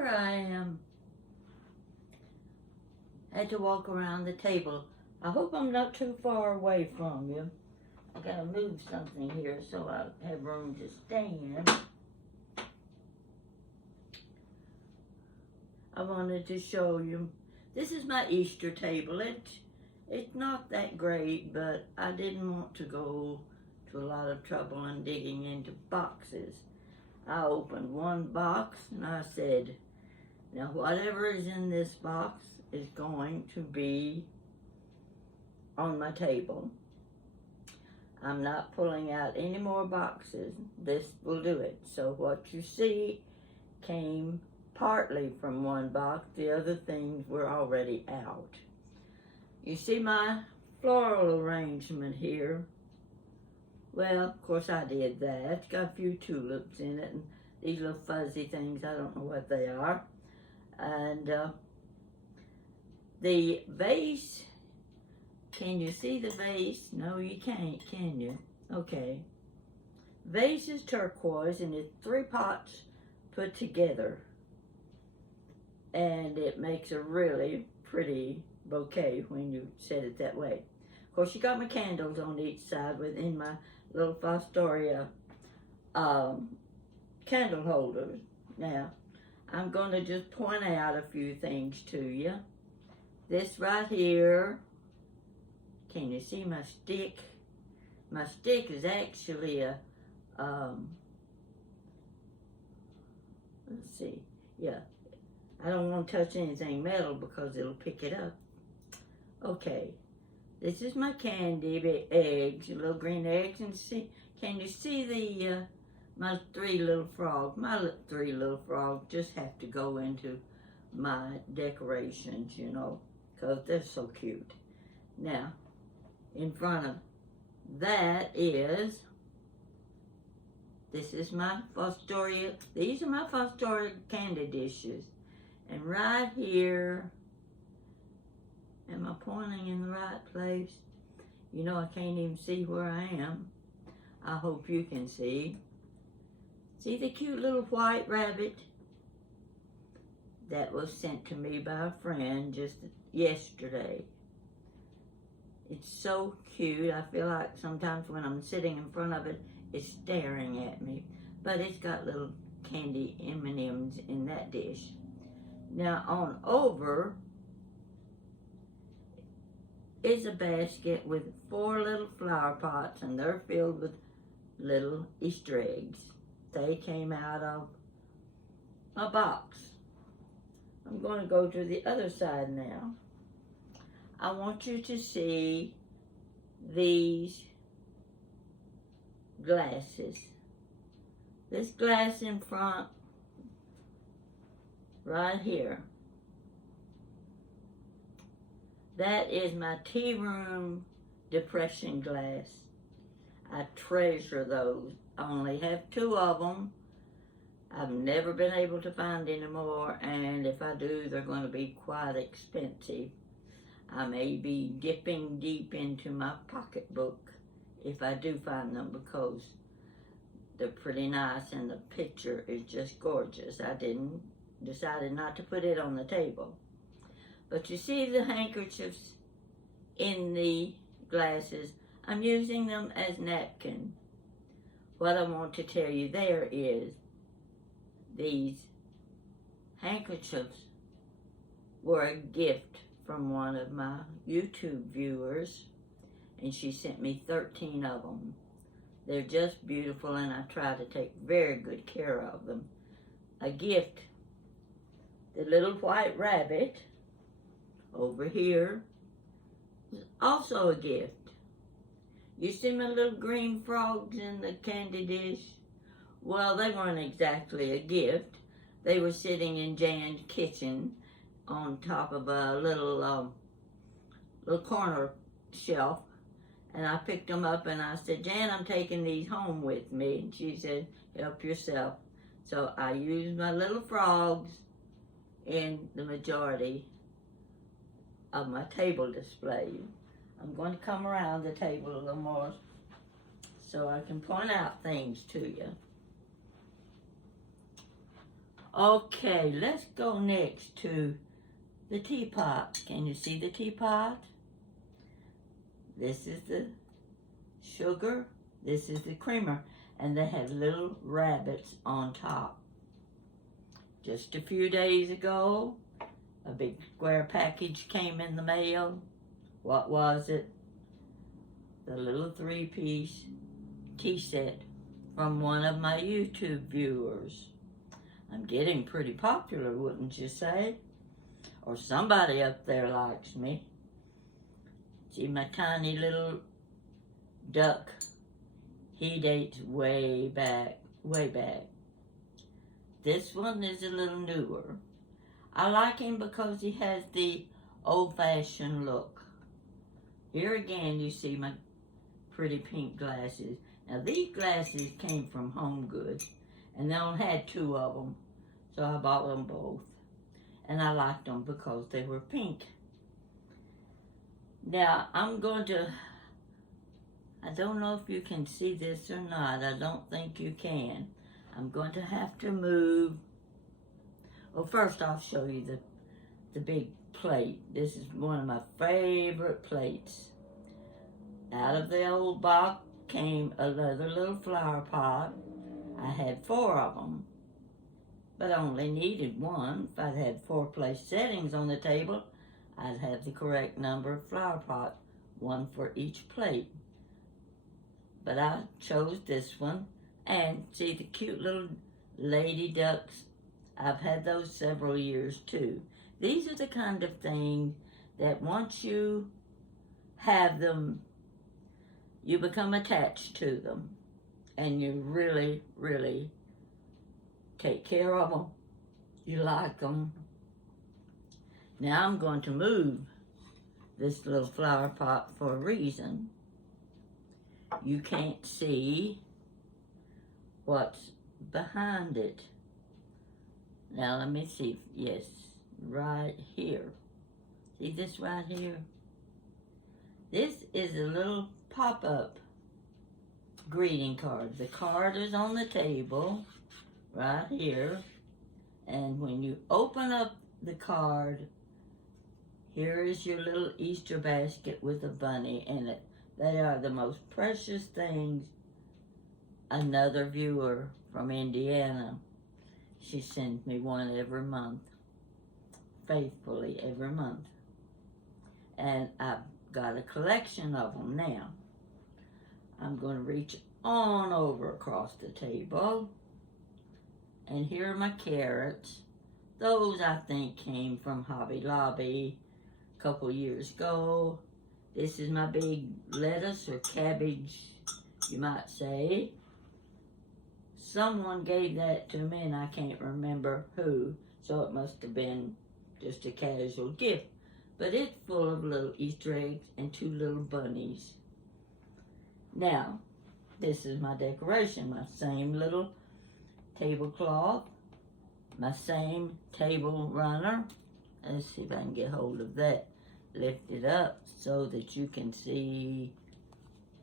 here I am. Had to walk around the table. I hope I'm not too far away from you. I gotta move something here so I have room to stand. I wanted to show you. This is my Easter table. It's not that great, but I didn't want to go to a lot of trouble in digging into boxes. I opened one box and I said, now whatever is in this box is going to be on my table. I'm not pulling out any more boxes. This will do it. So what you see came partly from one box. The other things were already out. You see my floral arrangement here. Well, of course I did that. It's got a few tulips in it and these little fuzzy things, I don't know what they are. And the vase, can you see the vase? No, you can't, can you? Okay. Vase is turquoise and it's 3 pots put together. And it makes a really pretty bouquet when you set it that way. Of course, you got my candles on each side within my little Fostoria candle holders. Now, I'm going to just point out a few things to you. This right here, can you see my stick? My stick is actually a, let's see, yeah. I don't want to touch anything metal because it'll pick it up. Okay. This is my candy eggs, little green eggs, and see, can you see the my 3 little frogs? My 3 little frogs just have to go into my decorations, you know, because they're so cute. Now, in front of that is, this is my Fostoria, these are my Fostoria candy dishes. And right here, am I pointing in the right place? You know, I can't even see where I am. I hope you can see. See the cute little white rabbit? That was sent to me by a friend just yesterday. It's so cute. I feel like sometimes when I'm sitting in front of it, it's staring at me. But it's got little candy M&Ms in that dish. Now on over is a basket with 4 little flower pots and they're filled with little Easter eggs. They came out of a box. I'm going to go to the other side now. I want you to see these glasses. This glass in front, right here. That is my tea room depression glass. I treasure those. I only have 2 of them. I've never been able to find any more, and if I do, they're going to be quite expensive. I may be dipping deep into my pocketbook if I do find them because they're pretty nice and the picture is just gorgeous. I decided not to put it on the table. But you see the handkerchiefs in the glasses. I'm using them as napkin. What I want to tell you there is these handkerchiefs were a gift from one of my YouTube viewers, and she sent me 13 of them. They're just beautiful, and I try to take very good care of them. A gift. The little white rabbit over here is also a gift. You see my little green frogs in the candy dish? Well, they weren't exactly a gift. They were sitting in Jan's kitchen on top of a little corner shelf. And I picked them up and I said, Jan, I'm taking these home with me. And she said, help yourself. So I used my little frogs in the majority of my table display. I'm going to come around the table a little more so I can point out things to you. Okay, let's go next to the teapot. Can you see the teapot? This is the sugar. This is the creamer. And they have little rabbits on top. Just a few days ago, a big square package came in the mail. What was it? The little 3-piece tea set from one of my YouTube viewers. I'm getting pretty popular, wouldn't you say? Or somebody up there likes me. See my tiny little duck. He dates way back, way back. This one is a little newer. I like him because he has the old-fashioned look. Here again you see my pretty pink glasses. Now these glasses came from Home Goods, and they only had 2 of them, so I bought them both. And I liked them because they were pink. Now I'm going to, I don't know if you can see this or not. I don't think you can. I'm going to have to move. Well, first I'll show you the big plate. This is one of my favorite plates. Out of the old box came another little flower pot. I had 4 of them, but I only needed 1. If I'd had 4 place settings on the table, I'd have the correct number of flower pots, 1 for each plate. But I chose this one, and see the cute little lady ducks. I've had those several years too. These are the kind of things that once you have them, you become attached to them, and you really, really take care of them. You like them. Now I'm going to move this little flower pot for a reason. You can't see what's behind it. Now let me see. Yes, right here. See this right here? This is a little pop-up greeting card. The card is on the table right here. And when you open up the card, here is your little Easter basket with a bunny in it. They are the most precious things. Another viewer from Indiana, she sends me one every month, faithfully every month. And I've got a collection of them now. I'm going to reach on over across the table. And here are my carrots. Those I think came from Hobby Lobby a couple years ago. This is my big lettuce or cabbage, you might say. Someone gave that to me and I can't remember who, so it must have been just a casual gift. But it's full of little Easter eggs and 2 little bunnies. Now, this is my decoration, my same little tablecloth, my same table runner. Let's see if I can get hold of that. Lift it up so that you can see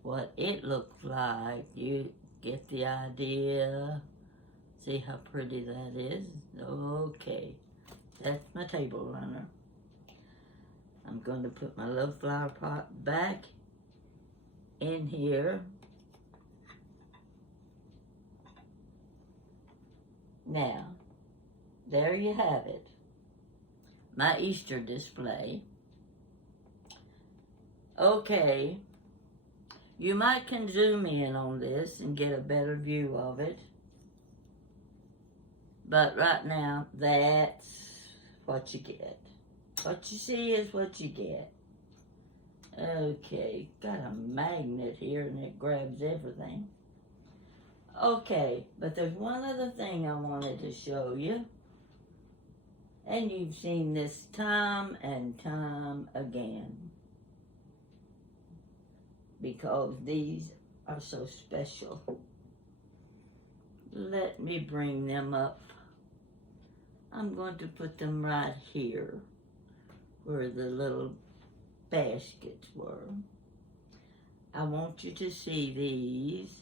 what it looks like. You get the idea. See how pretty that is? Okay, that's my table runner. I'm going to put my little flower pot back in here. Now, there you have it. My Easter display. Okay, you might can zoom in on this and get a better view of it. But right now, that's what you get. What you see is what you get. Okay, got a magnet here and it grabs everything. Okay, but there's one other thing I wanted to show you. And you've seen this time and time again. Because these are so special. Let me bring them up. I'm going to put them right here where the little baskets were. I want you to see these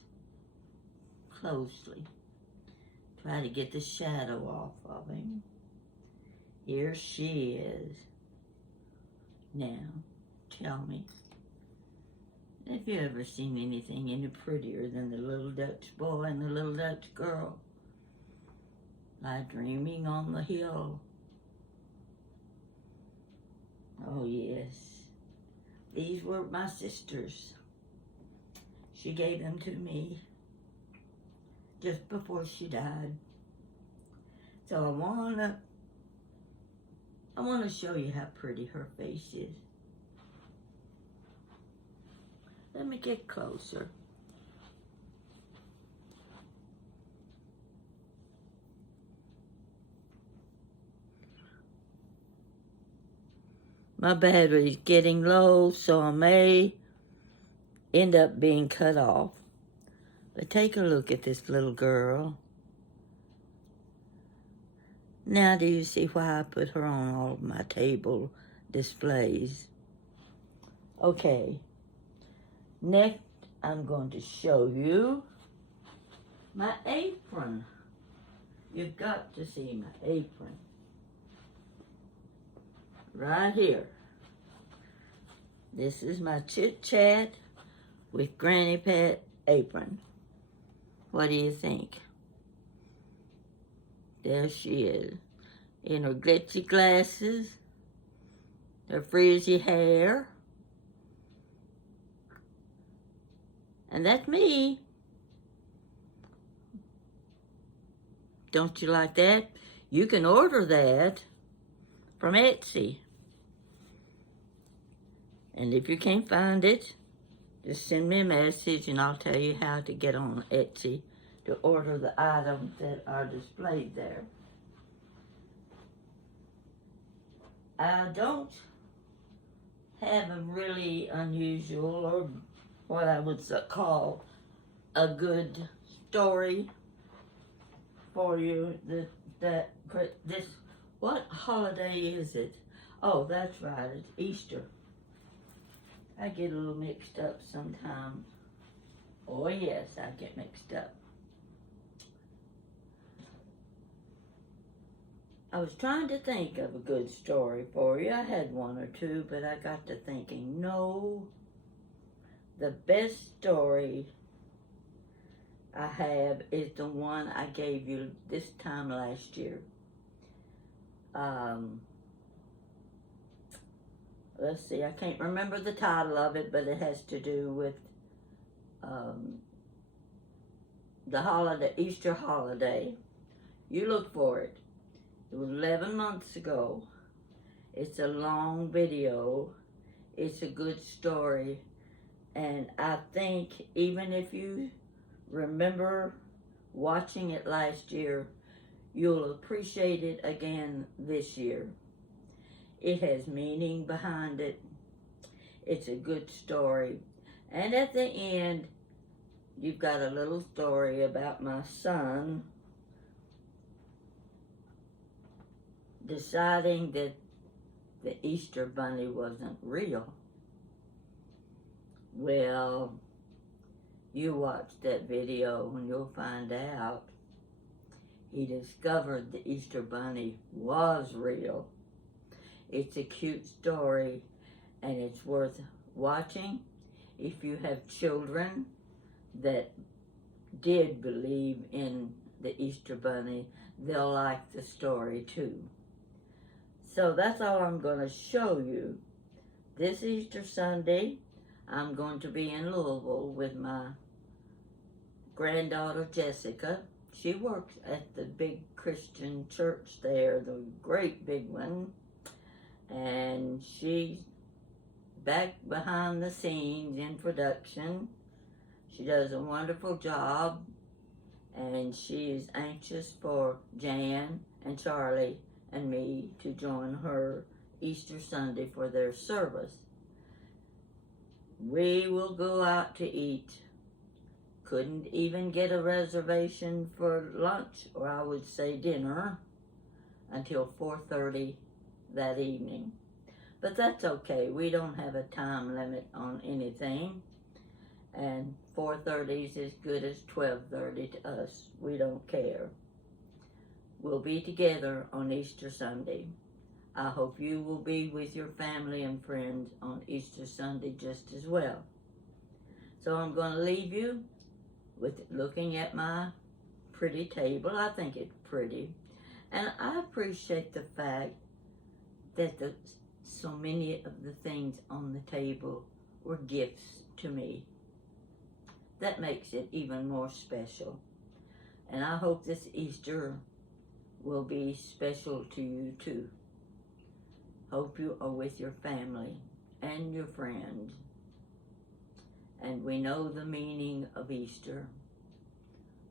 closely. Try to get the shadow off of him. Here she is. Now, tell me, have you ever seen anything any prettier than the little Dutch boy and the little Dutch girl? Lie dreaming on the hill. Oh yes, these were my sisters. She gave them to me just before she died. So I wanna show you how pretty her face is. Let me get closer. My battery's getting low, so I may end up being cut off. But take a look at this little girl. Now do you see why I put her on all of my table displays? Okay, next I'm going to show you my apron. You've got to see my apron. Right here. This is my Chit-Chat with Granny Pat apron. What do you think? There she is, in her glitzy glasses, her frizzy hair. And that's me. Don't you like that? You can order that from Etsy. And if you can't find it, just send me a message and I'll tell you how to get on Etsy to order the items that are displayed there. I don't have a really unusual or what I would call a good story for you. This, what holiday is it? Oh, that's right, it's Easter. I get a little mixed up sometimes. Oh yes, I get mixed up. I was trying to think of a good story for you. I had one or two, but I got to thinking, no, the best story I have is the one I gave you this time last year. Let's see, I can't remember the title of it, but it has to do with the holiday, Easter holiday. You look for it. It was 11 months ago. It's a long video. It's a good story. And I think even if you remember watching it last year, you'll appreciate it again this year. It has meaning behind it. It's a good story. And at the end, you've got a little story about my son deciding that the Easter Bunny wasn't real. Well, you watch that video and you'll find out he discovered the Easter Bunny was real. It's a cute story and it's worth watching. If you have children that did believe in the Easter Bunny, they'll like the story too. So that's all I'm going to show you. This Easter Sunday, I'm going to be in Louisville with my granddaughter Jessica. She works at the big Christian church there, the great big one. And she's back behind the scenes in production. She does a wonderful job. And she is anxious for Jan and Charlie and me to join her Easter Sunday for their service. We will go out to eat. Couldn't even get a reservation for lunch, or I would say dinner, until 4:30 that evening. But that's okay. We don't have a time limit on anything. And 4:30 is as good as 12:30 to us. We don't care. will be together on Easter Sunday. I hope you will be with your family and friends on Easter Sunday just as well. So I'm going to leave you with looking at my pretty table. I think it's pretty. And I appreciate the fact that so many of the things on the table were gifts to me. That makes it even more special. And I hope this Easter will be special to you too. Hope you are with your family and your friends. And we know the meaning of Easter.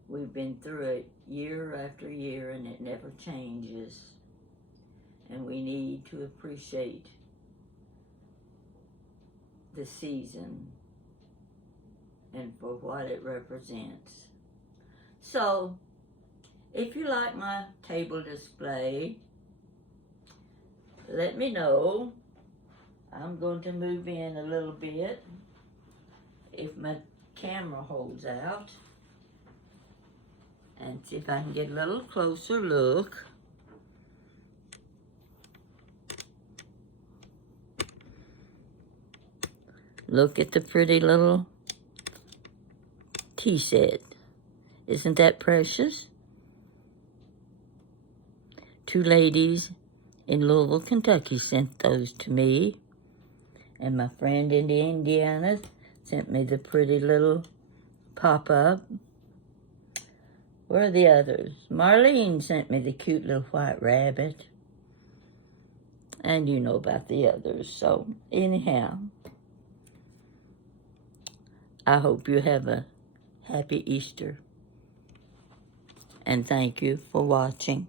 We've been through it year after year and it never changes. And we need to appreciate the season and for what it represents. So, if you like my table display, let me know. I'm going to move in a little bit if my camera holds out and see if I can get a little closer look. Look at the pretty little tea set. Isn't that precious? 2 ladies in Louisville, Kentucky sent those to me. And my friend in Indiana sent me the pretty little pop-up. Where are the others? Marlene sent me the cute little white rabbit. And you know about the others. So anyhow, I hope you have a happy Easter. And thank you for watching.